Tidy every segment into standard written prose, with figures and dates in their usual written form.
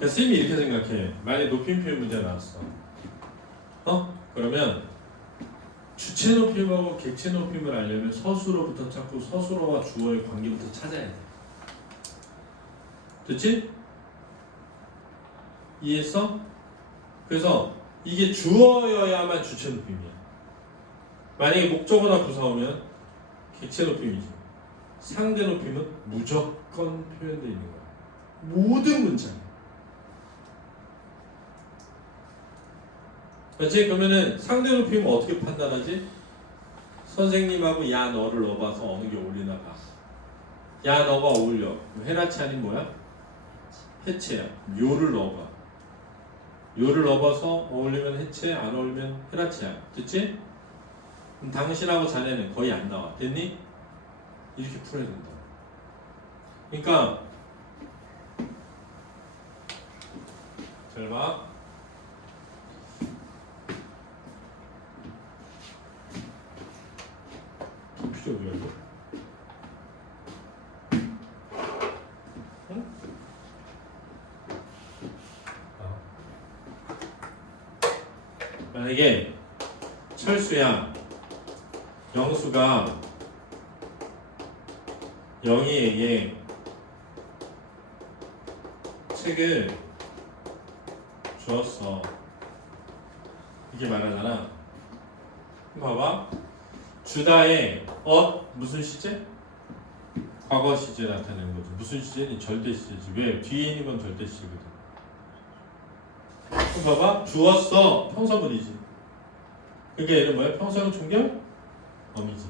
그러니까 선생님이 이렇게 생각해. 만약에 높임 표현 문제 나왔어. 그러면 주체 높임하고 객체 높임을 알려면 서술어부터 찾고 서술어와 주어의 관계부터 찾아야 돼. 됐지? 이해했어? 그래서 이게 주어여야만 주체 높임이야. 만약에 목적어나 부사 오면 객체 높임이지. 상대 높임은 무조건 표현되어 있는 거야. 모든 문장에. 그렇지? 그러면은 상대 높임은 어떻게 판단하지? 선생님하고 야 너를 넣어봐서 어느 게 어울리나 봐. 야 너가 어울려. 해라치 아닌 뭐야? 해체야. 요를 넣어봐. 요를 넣어봐서 어울리면 해체, 안 어울리면 해라치야. 됐지? 그럼 당신하고 자네는 거의 안 나와. 됐니? 이렇게 풀어야 된다. 그러니까 잘 봐. 도피지 어디가 이거? 응? 만약에 철수야 영수가 영희에게 책을 주었어. 이렇게 말하잖아. 봐봐. 주다의 무슨 시제? 과거 시제 나타내는 거지. 무슨 시제는 절대 시제지. 왜? 뒤에 있는 건 절대 시제거든. 그럼 봐봐. 주었어. 평서문이지. 그게 얘는 뭐야? 평서문 총경? 어미지.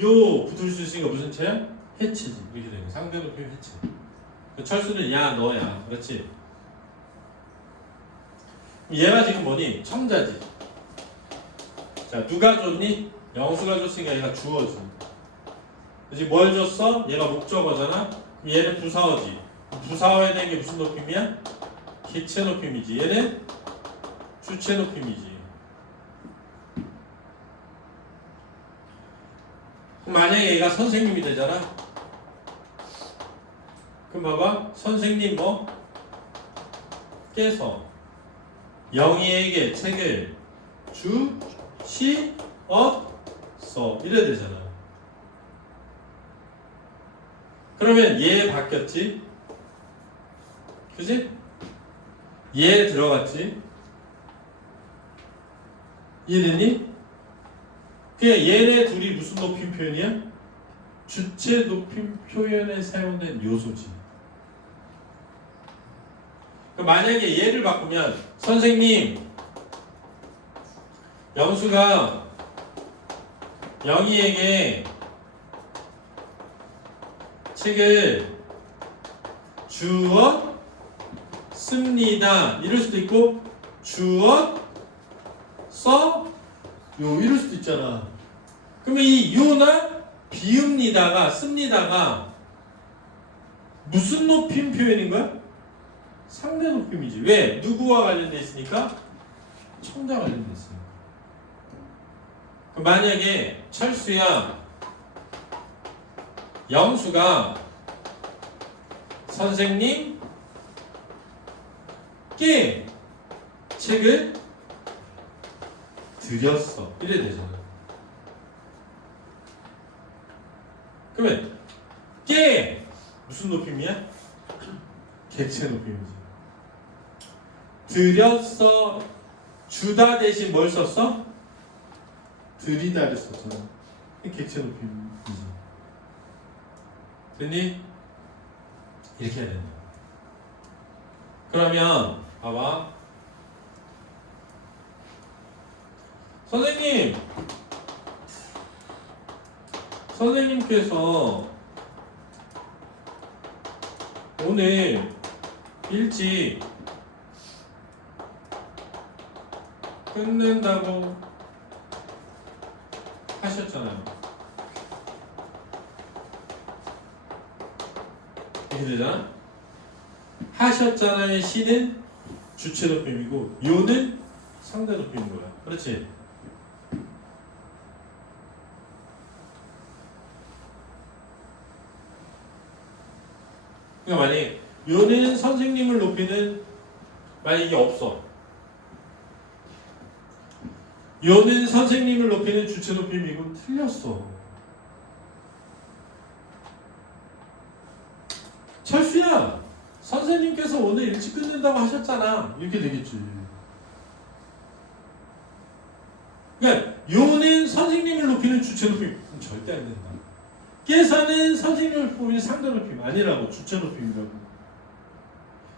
요 붙을 수 있으니까 무슨 체야? 해체지. 이렇게 되는 상대 높임 해체. 철수는 야 너야. 그렇지? 얘가 지금 뭐니? 청자지. 자 누가 줬니? 영수가 줬으니까 얘가 주어지. 그치? 뭘 줬어? 얘가 목적어잖아? 그럼 얘는 부사어지. 부사어에 대한 게 무슨 높임이야? 객체 높임이지. 얘는 주체 높임이지. 그럼 만약에 얘가 선생님이 되잖아? 그럼 봐봐. 선생님 뭐? 께서 영희에게 책을 주시었어. 이래야 되잖아. 그러면 얘 바뀌었지? 그지? 얘 들어갔지? 이해됐니? 그냥 얘네 둘이 무슨 높임 표현이야? 주체 높임 표현에 사용된 요소지. 만약에 얘를 바꾸면 선생님 영수가 영희에게 책을 주었습니다. 이럴 수도 있고 주었어요. 이럴 수도 있잖아. 그러면 이 요나 비읍니다가 씁니다가 무슨 높임 표현인 거야? 상대 높임이지. 왜? 누구와 관련돼 있으니까? 청자와 관련돼 있으니까. 만약에 철수야 영수가 선생님께 책을 드렸어. 이래 되잖아. 그러면 께 무슨 높임이야? 객체 높임이지. 드렸어. 주다 대신 뭘 썼어? 드리다를 썼잖아. 객체 높임이지. 됐니? 이렇게 해야 된다. 그러면 봐봐. 선생님께서 오늘 일찍 끝낸다고 하셨잖아요. 이렇게 되잖아? 하셨잖아의 시는 주체 높임이고 요는 상대 높임인 거야. 그렇지? 그러니까 만약에 요는 선생님을 높이는 만약 이게 없어. 요는 선생님을 높이는 주체 높임이고 틀렸어. 철수야, 선생님께서 오늘 일찍 끝낸다고 하셨잖아. 이렇게 되겠지. 그러니까 요는 선생님을 높이는 주체 높임 절대 안 된다. 깨서는 선생님을 높이는 상대 높임 아니라고 주체 높임이라고.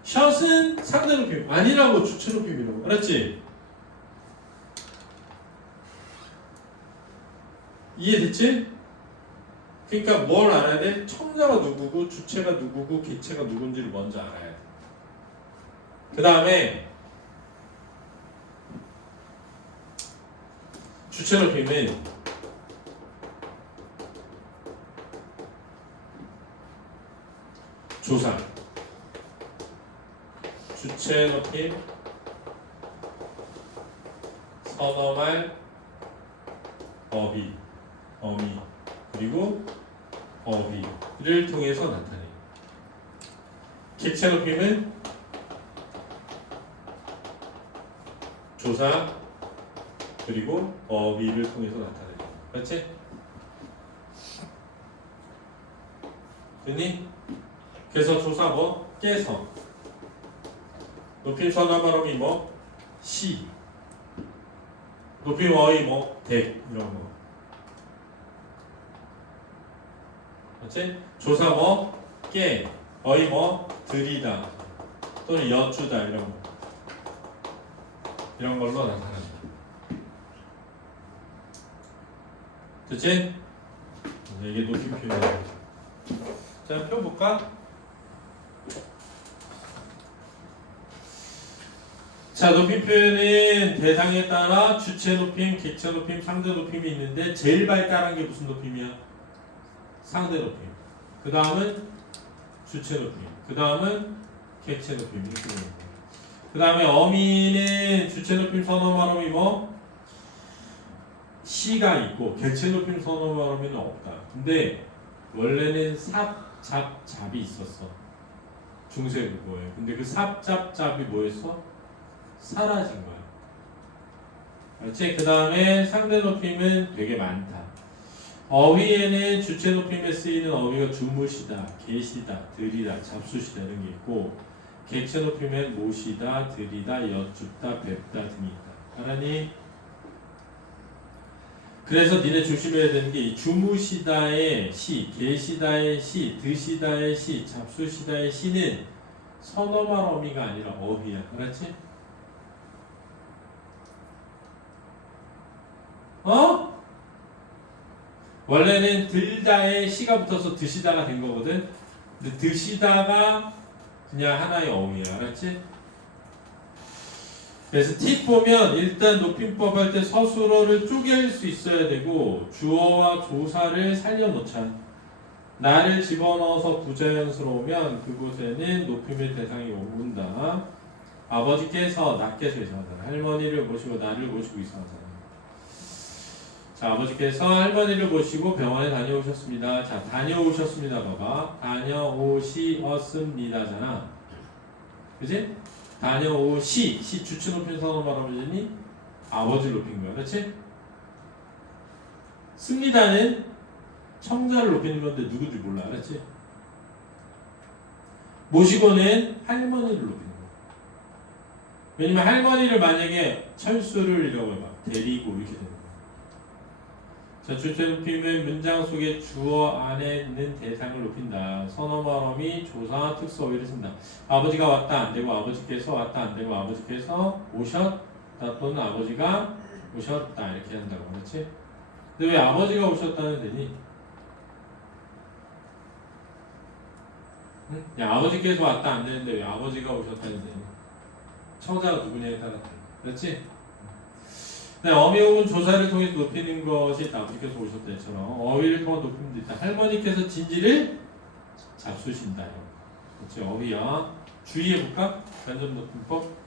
샷은 상대 높임 아니라고 주체 높임이라고. 알았지? 이해됐지? 그러니까 뭘 알아야 돼? 청자가 누구고 주체가 누구고 객체가 누군지를 먼저 알아야 돼. 그 다음에 주체 높임은 조사, 주체 높임, 선어말, 어휘, 어미, 그리고 어휘를 통해서 나타내. 객체 높임은 조사, 그리고 어휘를 통해서 나타내. 그렇지? 됐니? 그래서 조사 뭐? 깨서. 높임 선어말 어미 뭐? 시. 높임 어휘 뭐? 댁 이런 거. 그렇지? 조사 뭐? 깨. 어휘 뭐? 들이다. 또는 여쭈다 이런 거. 이런 걸로 나타난다. 됐지? 이게 높임 표현이야. 자, 표 볼까? 자, 높임 표현은 대상에 따라 주체 높임, 객체 높임, 상대 높임이 있는데 제일 발달한 게 무슨 높임이야? 상대 높임. 그 다음은 주체 높임. 그 다음은 객체 높임. 그 다음에 어미는 주체 높임 선어말 어미 뭐? 시가 있고 객체 높임 선어말 어미는 없다. 근데 원래는 삽, 잡, 잡이 있었어. 중세 국어에. 근데 그 삽, 잡, 잡이 뭐였어? 사라진 거야. 그렇지? 그 다음에 상대 높임은 되게 많다. 어휘에는 주체 높임에 쓰이는 어휘가 주무시다, 계시다, 들이다, 잡수시다 이런 게 있고 객체 높임엔 모시다, 들이다, 여쭙다, 뵙다 등이 있다. 알았니? 그래서 니네 조심해야 되는 게 이 주무시다의 시, 계시다의 시, 드시다의 시, 잡수시다의 시는 선어말 어미가 아니라 어휘야. 알았지? 어? 원래는 들다에 시가 붙어서 드시다가 된 거거든. 근데 드시다가 그냥 하나의 어휘야. 알았지? 그래서 팁 보면 일단 높임법 할 때 서술어를 쪼갤 수 있어야 되고 주어와 조사를 살려놓자. 나를 집어넣어서 부자연스러우면 그곳에는 높임의 대상이 온다. 아버지께서 낮게서 이상하잖아. 할머니를 모시고 나를 모시고 이상하잖아. 자, 아버지께서 할머니를 모시고 병원에 다녀오셨습니다. 자, 다녀오셨습니다. 봐봐. 다녀오시었습니다잖아. 그지? 다녀오시. 시 주체 높인 선어말 어미니 아버지를 높인 거야. 그렇지? 습니다는 청자를 높이는 건데 누구인지 몰라. 알았지? 모시고는 할머니를 높이는 거야. 왜냐면 할머니를 만약에 철수를 이라고 해봐. 데리고 이렇게 되는 거야. 자, 주체 높임은 문장 속에 주어 안에 있는 대상을 높인다. 선어말 어미, 조사, 특수 어휘를 쓴다. 아버지가 왔다 안 되고 아버지께서 왔다 안 되고 아버지께서 오셨다 또는 아버지가 오셨다 이렇게 한다고. 그렇지? 근데 왜 아버지가 오셨다는 되니? 응? 야, 아버지께서 왔다 안 되는데 왜 아버지가 오셨다는 되니? 청자가 누구냐에 따라 달라. 그렇지? 네, 어미 혹은 조사를 통해 높이는 것이 아버지께서 오셨다 했처럼 어휘를 통해 높이면 있다. 할머니께서 진지를 잡수신다. 그렇지? 어휘야. 주의해볼까? 간접 높임법.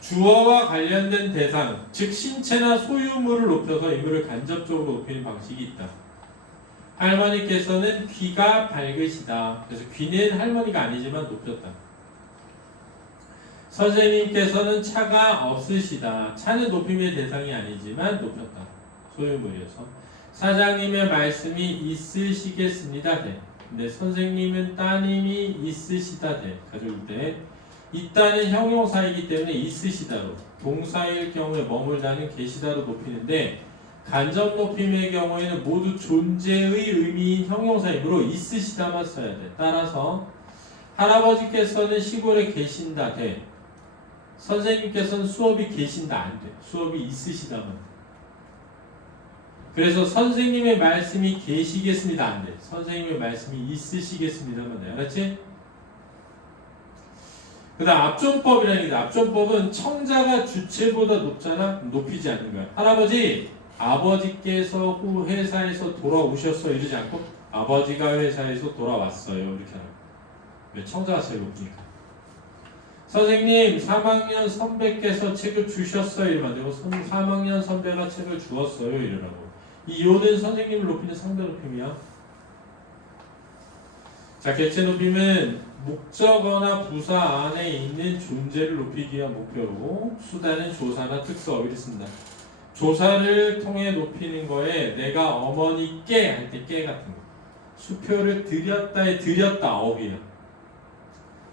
주어와 관련된 대상, 즉 신체나 소유물을 높여서 인물을 간접적으로 높이는 방식이 있다. 할머니께서는 귀가 밝으시다. 그래서 귀는 할머니가 아니지만 높였다. 선생님께서는 차가 없으시다. 차는 높임의 대상이 아니지만 높였다. 소유물이어서. 사장님의 말씀이 있으시겠습니다. 네. 근데 선생님은 따님이 있으시다. 네. 가져올 때 있다는 형용사이기 때문에 있으시다로, 동사일 경우에 머물다는 계시다로 높이는데 간접 높임의 경우에는 모두 존재의 의미인 형용사이므로 있으시다만 써야 돼. 따라서 할아버지께서는 시골에 계신다. 돼. 선생님께서는 수업이 계신다. 안 돼. 수업이 있으시다만 돼. 그래서 선생님의 말씀이 계시겠습니다. 안 돼. 선생님의 말씀이 있으시겠습니다만 돼. 알았지? 그 다음 앞존법이라는 게 앞존법은 청자가 주체보다 높잖아? 높이지 않는 거야. 할아버지, 아버지께서 후 회사에서 돌아오셨어요. 이러지 않고 아버지가 회사에서 돌아왔어요. 이렇게 하는 거야. 왜? 청자가 제일 높으니까. 선생님, 3학년 선배께서 책을 주셨어요. 이러면 안 되고 3학년 선배가 책을 주었어요. 이러라고. 이 요는 선생님을 높이는 상대 높임이야. 자, 개체 높임은 목적어나 부사 안에 있는 존재를 높이기 위한 목표로 수단은 조사나 특수어휘를 쓴다. 조사를 통해 높이는 거에 내가 어머니께 할 때 깨 같은 거. 수표를 드렸다에 드렸다 어휘야.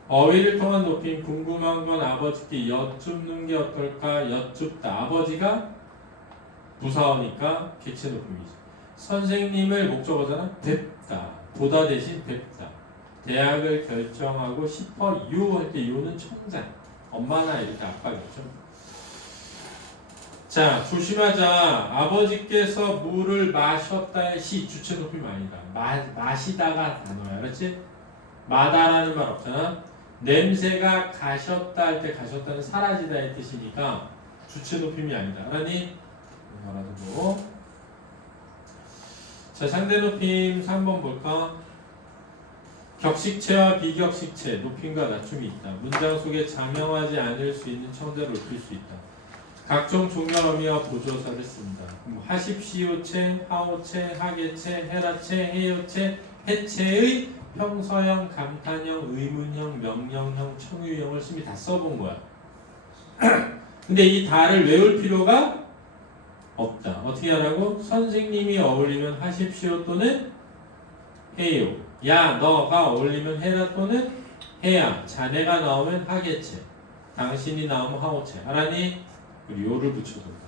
어휘를 통한 높임 궁금한 건 아버지께 여쭙는 게 어떨까? 여쭙다. 아버지가 부사어니까 개체 높임이지. 선생님을 목적어잖아. 뵙다. 보다 대신 뵙다. 대학을 결정하고 싶어 요 할 때 요는 청자. 엄마나 이렇게 아빠겠죠. 자, 조심하자. 아버지께서 물을 마셨다의 시 주체 높임 아니다. 마시다가 단어야. 알았지? 마다라는 말 없잖아. 냄새가 가셨다 할 때 가셨다는 사라지다의 뜻이니까 주체 높임이 아니다. 알았니? 알아두고. 자, 상대 높임 3번 볼까? 격식체와 비격식체, 높임과 낮춤이 있다. 문장 속에 장형하지 않을 수 있는 청자를 높일 수 있다. 각종 종말 어미와 보조사를 씁니다. 하십시오체, 하오체, 하계체, 헤라체, 해요체, 해체의 평서형, 감탄형, 의문형, 명령형, 청유형을 심히 다 써본 거야. 근데 이 다를 외울 필요가 없다. 어떻게 하라고? 선생님이 어울리면 하십시오 또는 해요. 야, 너가 어울리면 해라 또는 해야. 자네가 나오면 하겠지. 당신이 나오면 하오체. 알았니? 그리고 요를 붙여둔다.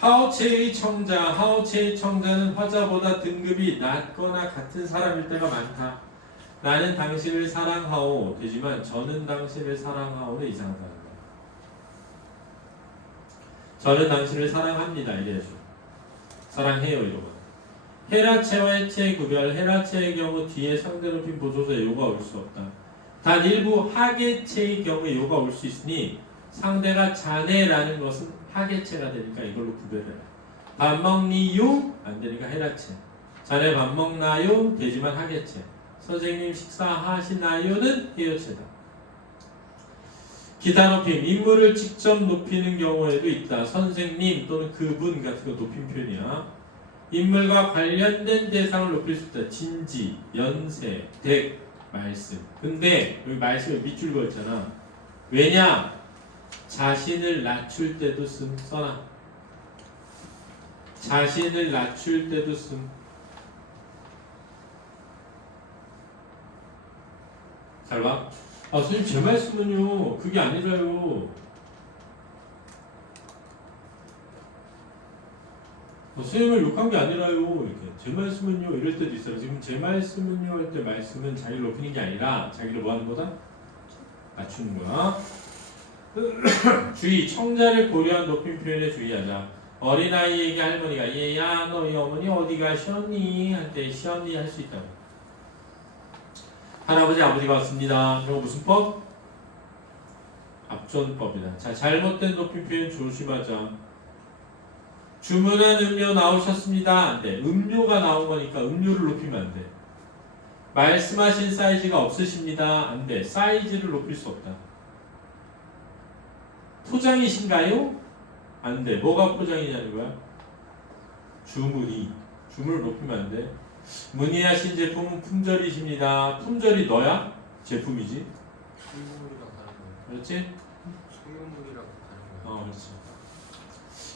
하오체의 청자. 하오체의 청자는 화자보다 등급이 낮거나 같은 사람일 때가 많다. 나는 당신을 사랑하오 되지만 저는 당신을 사랑하오는 이상하다는 거야. 저는 당신을 사랑합니다. 이래야죠. 사랑해요 이러고. 헤라체와 해체의 구별. 헤라체의 경우 뒤에 상대 높임 보조사에 요가 올 수 없다. 단 일부 하계체의 경우에 요가 올 수 있으니 상대가 자네라는 것은 하계체가 되니까 이걸로 구별해라. 밥 먹니요? 안 되니까 헤라체. 자네 밥 먹나요? 되지만 하계체. 선생님 식사하시나요는 해요체다. 기타 높임. 인물을 직접 높이는 경우에도 있다. 선생님 또는 그분 같은 거 높임 표현이야. 인물과 관련된 대상을 높일 수 있다. 진지, 연세, 댁, 말씀. 근데 여기 말씀에 밑줄 그었잖아. 왜냐? 자신을 낮출 때도 써놔. 자신을 낮출 때도 잘 봐. 아, 선생님 제 말씀은요. 그게 아니라요. 선생님을 욕한 게 아니라요. 이렇게 제 말씀은요. 이럴 때도 있어요. 지금 제 말씀은요 할 때 말씀은 자기를 높이는 게 아니라 자기를 뭐 하는 거다? 낮추는 거야. 주의, 청자를 고려한 높임 표현에 주의하자. 어린아이에게 할머니가 얘야 너희 어머니 어디 가셨니? 할 때 시언니 할 수 있다고. 할아버지 아버지가 왔습니다. 이거 무슨 법? 앞존법이다. 자, 잘못된 높임 표현 조심하자. 주문한 음료 나오셨습니다. 안 돼. 음료가 나온 거니까 음료를 높이면 안 돼. 말씀하신 사이즈가 없으십니다. 안 돼. 사이즈를 높일 수 없다. 포장이신가요? 안 돼. 뭐가 포장이냐는 거야? 주문이. 주문을 높이면 안 돼. 문의하신 제품은 품절이십니다. 품절이 너야? 제품이지? 그렇지? 소유물이라고 하는 거예요. 그렇지.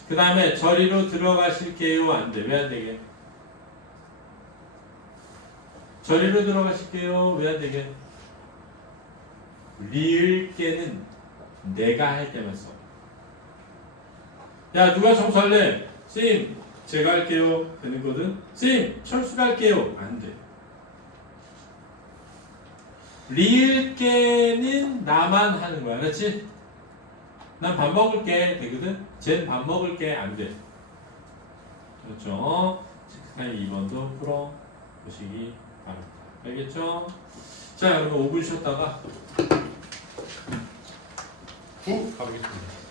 그 다음에 저리로 들어가실게요. 안 돼. 왜 안 되게? 저리로 들어가실게요. 왜 안 되게? 리을게는 내가 할 때만 써. 야, 누가 청소할래? 쌤, 제가 할게요. 되는 거든? 쌤, 철수가 할게요. 안 돼. 리을게는 나만 하는 거야. 그렇지? 난 밥 먹을게. 되거든? 쟨 밥 먹을게. 안 돼. 그렇죠? 체크타임 2번도 풀어 보시기 바랍니다. 알겠죠? 자, 그러면 5분 쉬었다가 후 가보겠습니다.